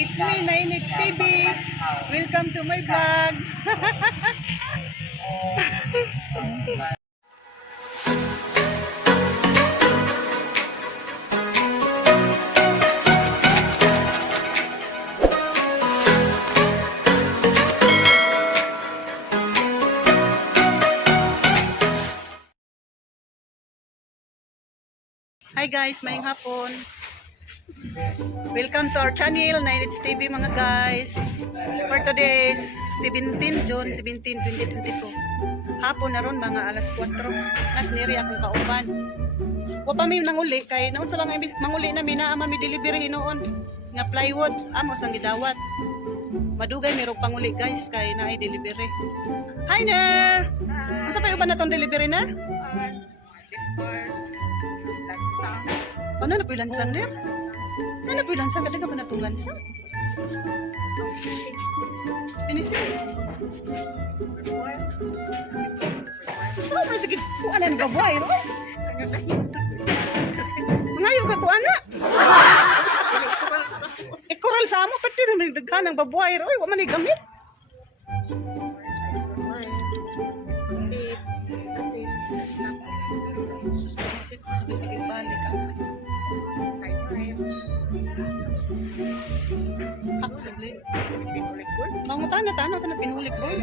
It's me, Nainits TV. Welcome to my vlogs. Hi guys, maying hapon. Welcome to our channel, Nainits TV mga guys. For today is 17 June 17, 2022. Hapon na ron mga alas 4. Nas niri akong kauban. Wa pa mi nanguli kay naon sa mga imbis manguli na mina mi delivery noon nga plywood amo sang gidawat. Madugay miro panguli guys kay naay delivery. Hi Ner. Unsa pa uban natong delivery Ner? Ano na po yung lansang Ner? Ano po yung lansang? Kadaga ba na itong lansang? Pinisin. Saan mo na sige kuanan ka buhay, Roy? Ngayon ka kuana? Ikoral sa amo, pati rin nagdaghan ng babuhay, Roy. Wa man gamit. Sige, balik ka. Aksibli. Mangutan na tanong sa na pinulik boy.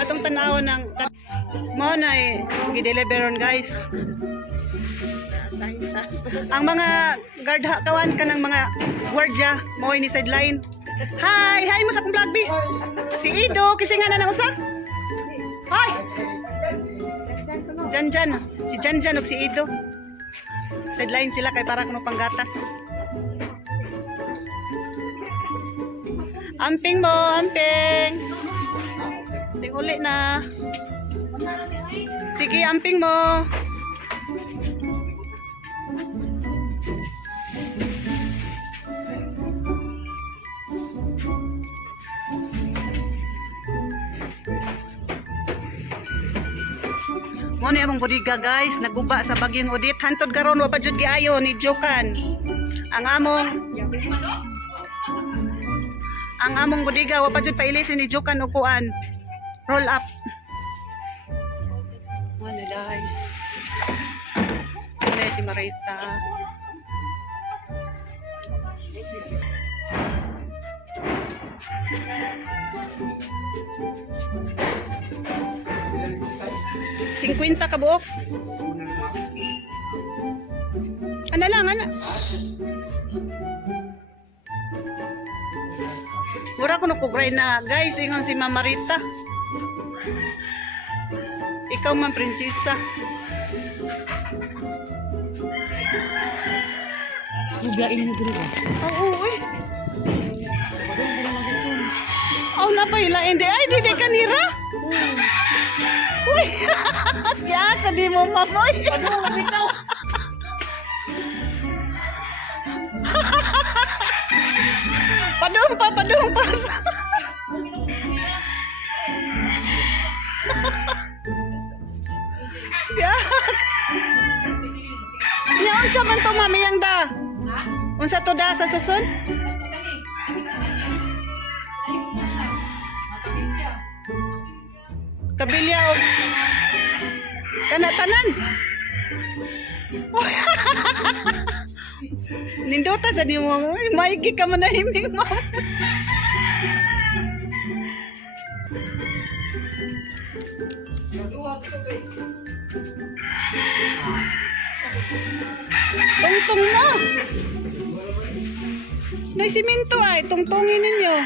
Atong tanaw ng mo na gi-deliveron guys. Ang mga guard kawan ka ng mga gwardiya mo ni sideline. Hi mo sa akong vlog bi. Si Ido kasi nga na usa. Hi. Janjan, si Janjan ug si Ido. Sideline sila kay para kuno panggatas. Amping mo, amping. Ting uli na. Sige, amping mo. Mo ni among bodiga guys, naguba sa bagyong Odette. Hantod karon wa pa jud giayo ni Jokan. Ang among bodiga wa pa jud pailisin ni Jokan og kuan. Roll up. Mo ni guys. Ano si Marita. $50 ka buok. Ano lang, ana. Mura ko nukugray na, guys, ingon si Mama Rita. Ikaw man, prinsesa. Buglain mo dito. Oo, uy. Oh, napailain di. Ay, di kanira. Uy. Yan, sa di mo, mamoy. Padung pa. Yak. Nya unsa man to mami yang da? Unsa to da sa susun? Kabilya og kanatanan. Nindota sa di mo. Maigi ka man na himing mo. Tungtong mo. May simento ay. Tungtungin ninyo.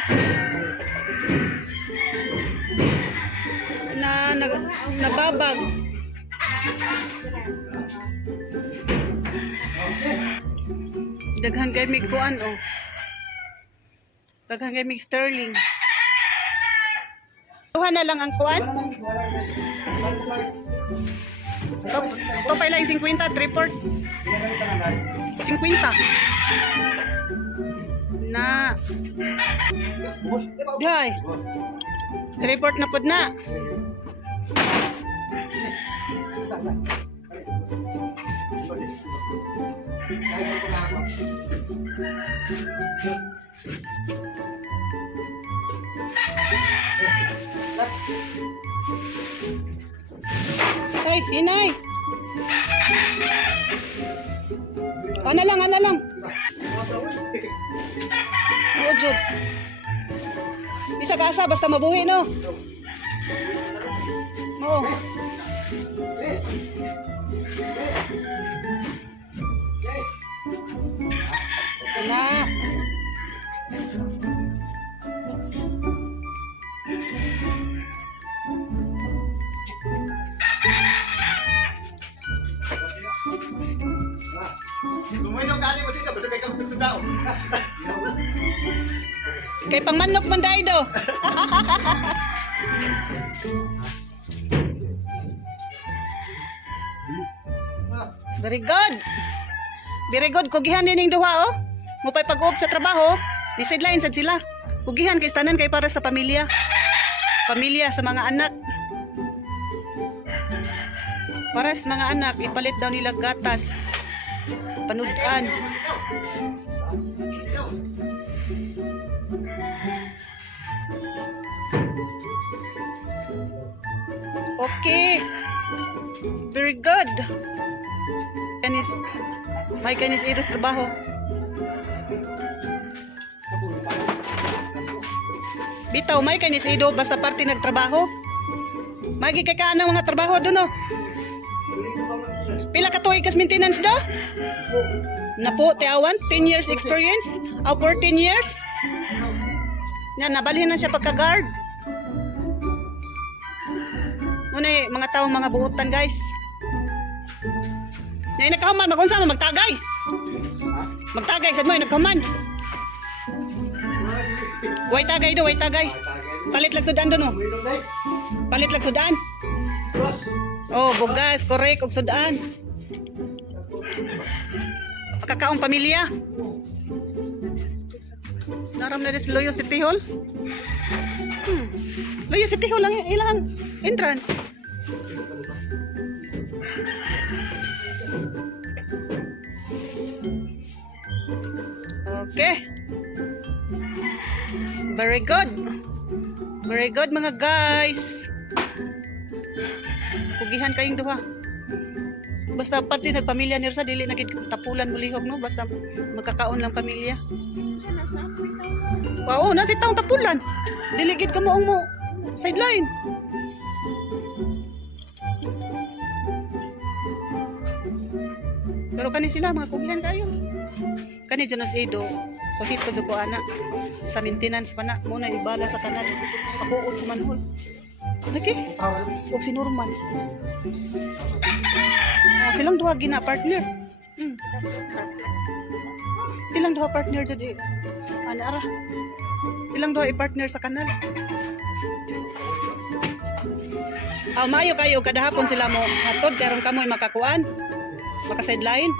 Nababag. Daghan kay mig kuan oh. Daghan kay mig sterling. Duha na lang ang kuan. To pa lang 50 report. 50. Na. Day. Report na pod na. Ay, inay. Ana lang, ana lang. Oo, Jud. Isa ka asa, basta mabuhi, no? Oo. Na. Lumoy kani mo sino basta kay kang tugtugao. Kay pangmanok man dahi do. Very good. Very good. Kugihan din yung duha, oh. Mupay pag-uop sa trabaho, ni-sideline sad sila. Kugihan kay tanan kay para sa pamilya. Pamilya sa mga anak. Para sa mga anak, ipalit daw nila gatas. Panudan. Okay. Very good. Kanis, may kanis idos trabaho. Bitaw, may kanis ido basta parte nagtrabaho. Magi kay kaanang mga trabaho doon, no? Pila ka tuig kas maintenance do? Napo, tiawan, 10 years experience? O 14 years? Yan, nabalhin na siya pagka-guard. Muna mga taong mga buutan, guys. Yan, nagkahuman, mag-unsa mo, magtagay. Magtagay, sad mo, nagkahuman. Way tagay do, way tagay. Palit lang sudan do, no? Palit lang sudan. Oh, bugas, korek, og sudan. Kakaong pamilya. Naram na des Loyo City Hall. Loyo City Hall lang ilang entrance. Okay. Very good. Very good mga guys. Kugihan kayong duha. Basta pati nagpamilya ni Risa, dili nagid tapulan mulihog, no? Basta magkakaon lang pamilya. Wow, nasi taong tapulan. Dili gid ka mo sideline. Pero kani sila mga kugihan kayo. Kani Jonas Edo, suhit ko ko ana sa maintenance pa na muna ibala sa kanal. Kabuot sa manhol. Lagi. O si Norman. Oh, silang duha gina partner. Silang duha partner jadi. Ana ara. Silang duha i-partner sa kanal. Mayo kayo kada hapon sila mo hatod karon kamoy makakuan. Maka sideline.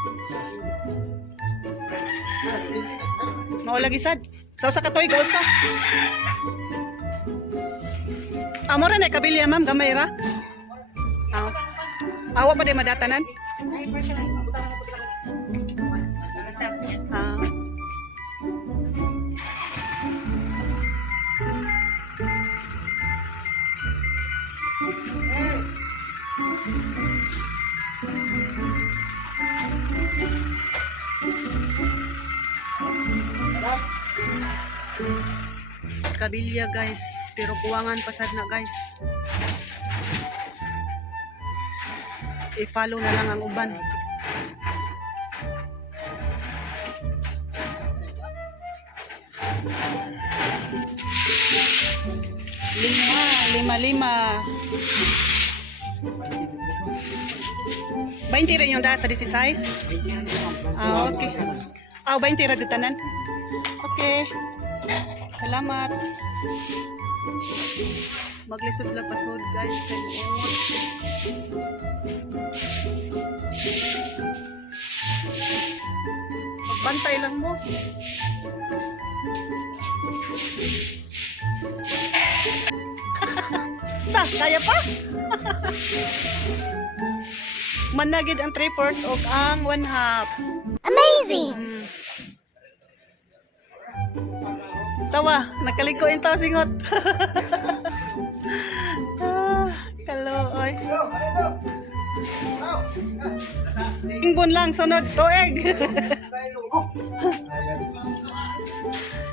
Mao lagi sad. Sa usa ka toy ka usa. Amo ra na kabilya ma'am gamay ra. Awa pa di madatanan. Kabilya guys, pero kuwangan pasad na guys. I-follow na lang ang uban. Lima. 20 rin yung dahil sa 16? Okay. 20 rin tanan? Okay. Salamat. Maglisod sila pasod guys. Magbantay lang mo. Kaya pa? Managid ang 3/4 o ang 1/2. Amazing! Tawa, nakaliko yung tao singot. Kalooy. Tingbon lang, sunod, tuig.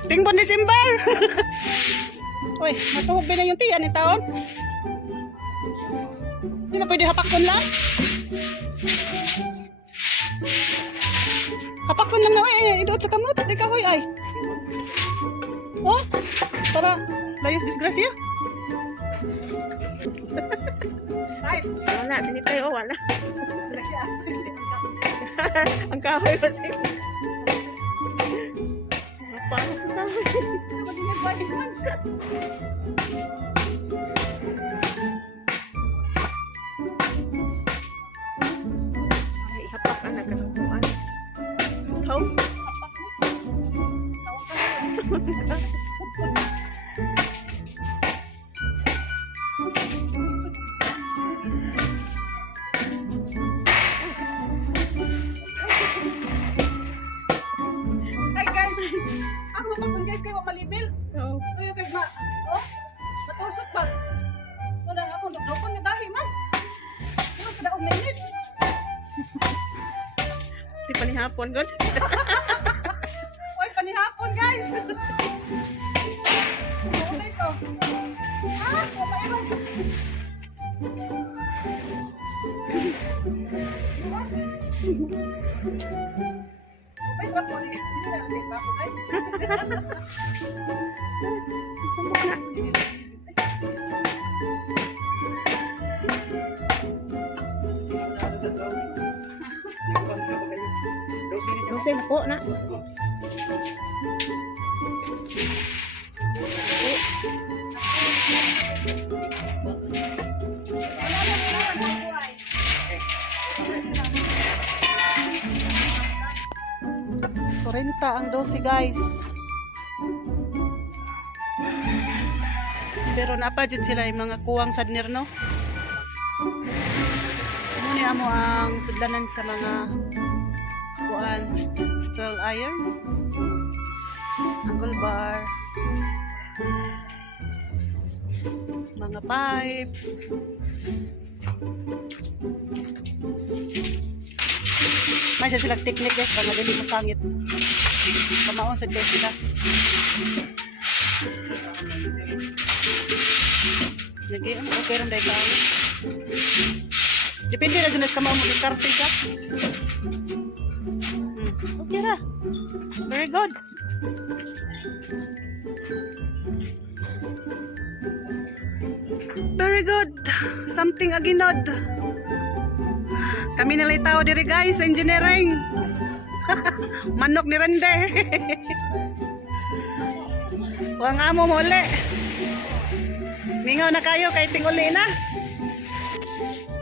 Tingbon December. Uy, matuhog ba na yung tiyan ni taon? Hindi na pwede hapakon lang. Hapakon lang na, idoot sa kamot. Di ka, huy, ay. Oh, para layos disgrasya. Wala, sinitay o wala. Ang kahoy pati. Paano sa kahoy? Ay, hapak ka na kasukuan. Tau? Hi guys! Ako mapakon guys kayo malibil. Oo. Tuyo kay ma. Oh, matusok ba? Wala ako dugdukon nga dahi man. Ano kada og minutes? Di pa ni hapon, God. Oy, panihapon guys. Oh, guys oh. Ah, mapairog. Ay, trapo ni. Sino na ang trapo guys? Sumbok na. Dosen na po na. Korenta ang 12 guys. Pero napa jud sila yung mga kuwang sadnir no. Ano ni amo ang sudlanan sa mga kuan steel iron, angle bar, mga pipe. May siya silang technique guys, para madali masangit. Pamaon sa guys sila. Lagi, okay rin dahil tayo. Depende na dun sa kamaon mo karte ka. Okay na. Very good. Very good. Something aginod. Kami nalay tao diri guys sa engineering. Manok ni Rande. Huwag amo mo uli. Mingaw na kayo kay ting uli na.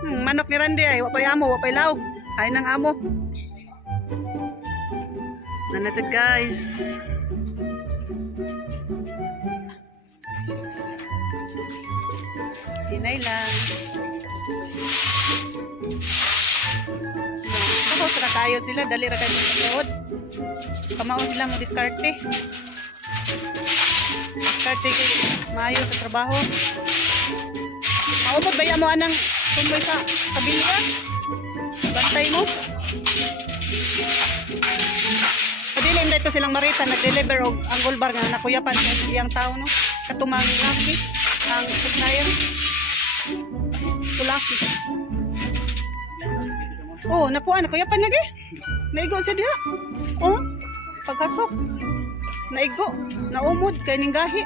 Manok ni Rande ay wapay amo, wapay laog. Ay nang amo. Nanasid guys. Hinay lang. Tapos na kayo sila, dali ra kayo sa tuhod. Kamao sila mo diskarte. Diskarte kayo maayo sa trabaho. Maubod ba mo anang tumboy sa kabilya? Bantay mo. Padilin dito silang Marita, nag-deliver og angle bar nga nakuyapan sa iyang tao no. Katumang laki ang supplier. Kulaki. Oh, nakuha nakuyapan lagi. Naigo siya diha. Oh, pagkasok. Naigo, naumod kay ning gahi.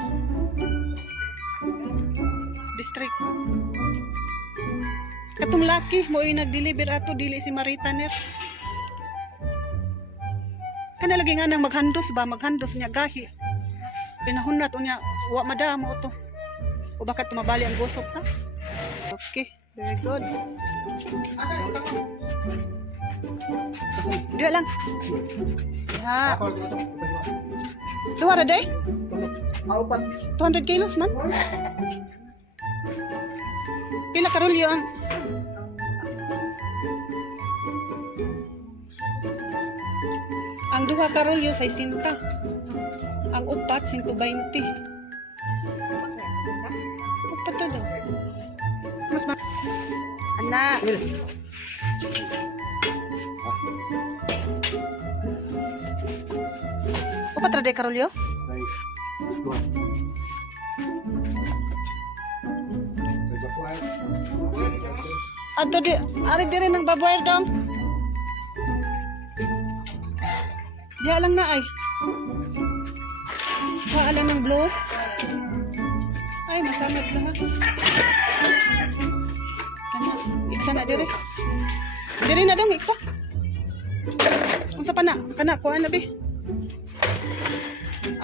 District. Katong laki mo ay nag-deliver ato dili si Marita ner. Kana lagi nga nang maghandos ba, maghandos niya gahi. Pinahunat unya wa madamo to. O bakit tumabali ang gusok sa? Okay, very good. Dua lang. Ya. Dua ra day? 200 kilos man. Pila karulyo ang duha karulyo sa 60. Ang upat 120. Upat to daw. Mas ma... Anak. Upat ra de Karolyo? Ato di, ari diri ng baboy dong. Diya lang na ay. Lang ng blue. Ay, masamot ka ha. Ano, iksa na diri. Diri na dong, iksa. Unsa pa na? Kana, kuha na bi.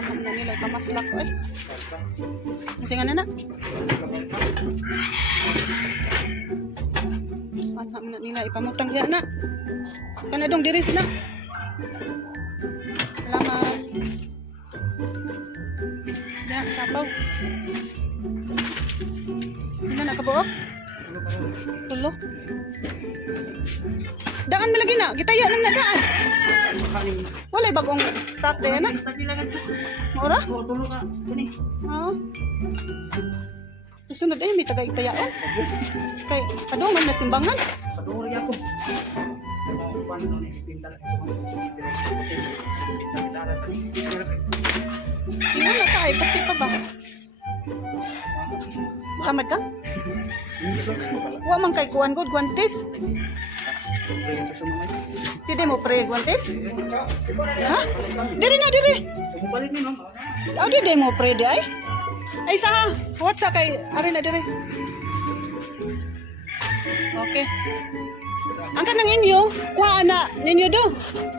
Alam na nila, pamaslak ko ay. Unsa nga na na? Alam na nila, ipamutang diya na. Kana dong, diri sila. Salamat. Diya, sapaw. Hindi na nakabuok? Tulo. Daan mo lagi na. Gitaya lang na daan. Wala bagong stock na yan. Maura? Oo. Susunod eh, may taga-itayaan. Kay, kadong man nas timbangan. Ina na tayo, pati pa ba? Samad ka? Wa man kay kuan god guantes. Tidak mo pre guantes? Ha? Diri na diri. Oh, di mo pre di ay. Ay sa what sa kay ari na diri. Okay. Ang kanang inyo, kuha na ninyo do.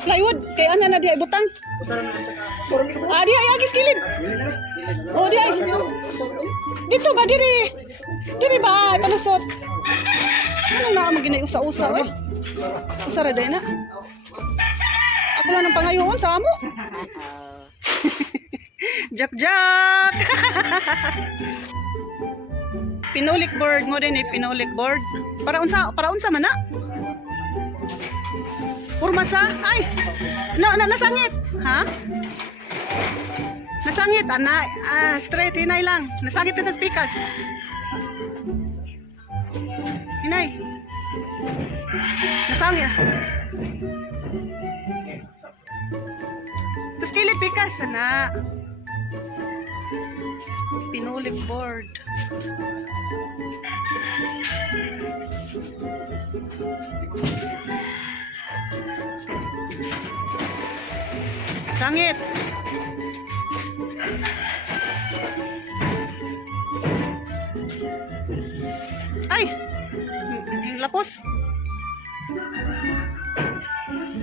Plywood kay ana na di ay butang. Ah, di ay agis kilid. Oh, di ay. Dito ba diri? Diri ba palusot? Ano na mo ginay usa-usa oy? Usa ra day na. Ako lang ang pangayoon sa amo. Jak. Pinulik board mo din pinulik board. Para unsa man na? Purmasa? Ay. Nasangit. Ha? Nasangit ana. Straight hinay lang. Nasangit na sa spikas. Hinay. Nasangit. Tapos kilit pikas ana. Pinulik board. Sangit. Ay! Lapos.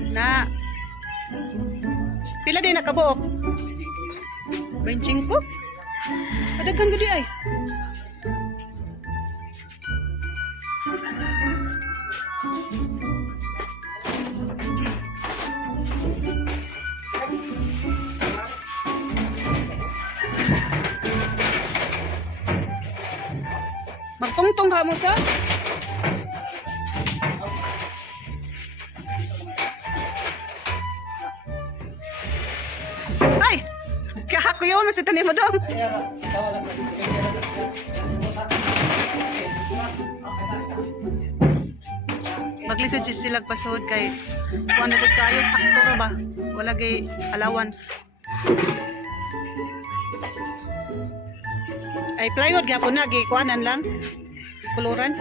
Na. Pila din nakabuok? 25? Padaghan gudi ay. Magtungtong ka mo sa? Ay! Kahako yun, si tanim mo dong. Maglisod sila pasod kay kung ano kayo, sakto ra ba? Wala kay allowance. Ay plywood gyapon na gi kuanan lang. Kuluran.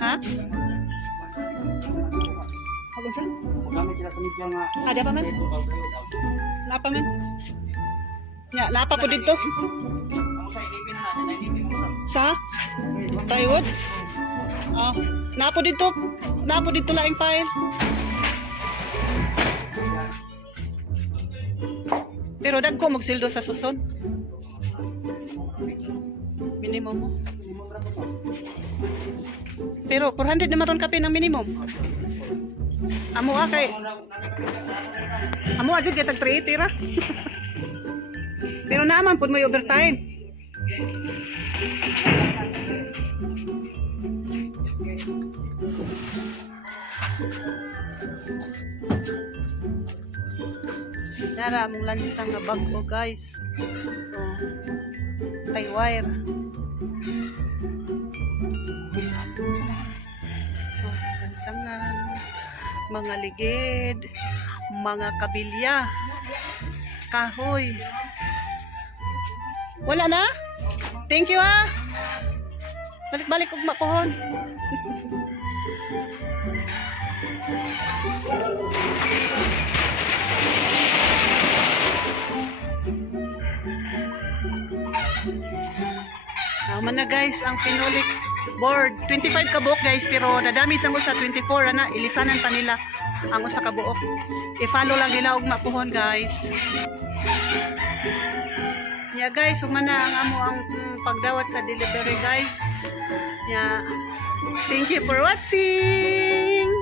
Ha? Ako sa? Ada pa man? Napa man? Ya, napa po dito? Sa? Plywood? Oh, napa dito? Napa dito laing file? Pero dagko magsildo sa suson. Minimum mo. Pero 400 naman ron kape ng minimum. Amo kay amo ajud kay tag 380 ra. Pero naman pud may overtime. Nara mong lansang nga bag-o guys. Oh. Tay wire. Oh, lansangan, mga ligid, mga kabilya, kahoy. Wala na? Thank you ah. Balik-balik ugma pohon. Naman na guys ang pinulik board. 25 ka buok guys pero nadamage ang usa 24 ana ilisanan pa nila ang usa ka buok. I-follow lang nila og mapuhon guys. Yeah guys, humana ang amo ang pagdawat sa delivery guys. Yeah. Thank you for watching.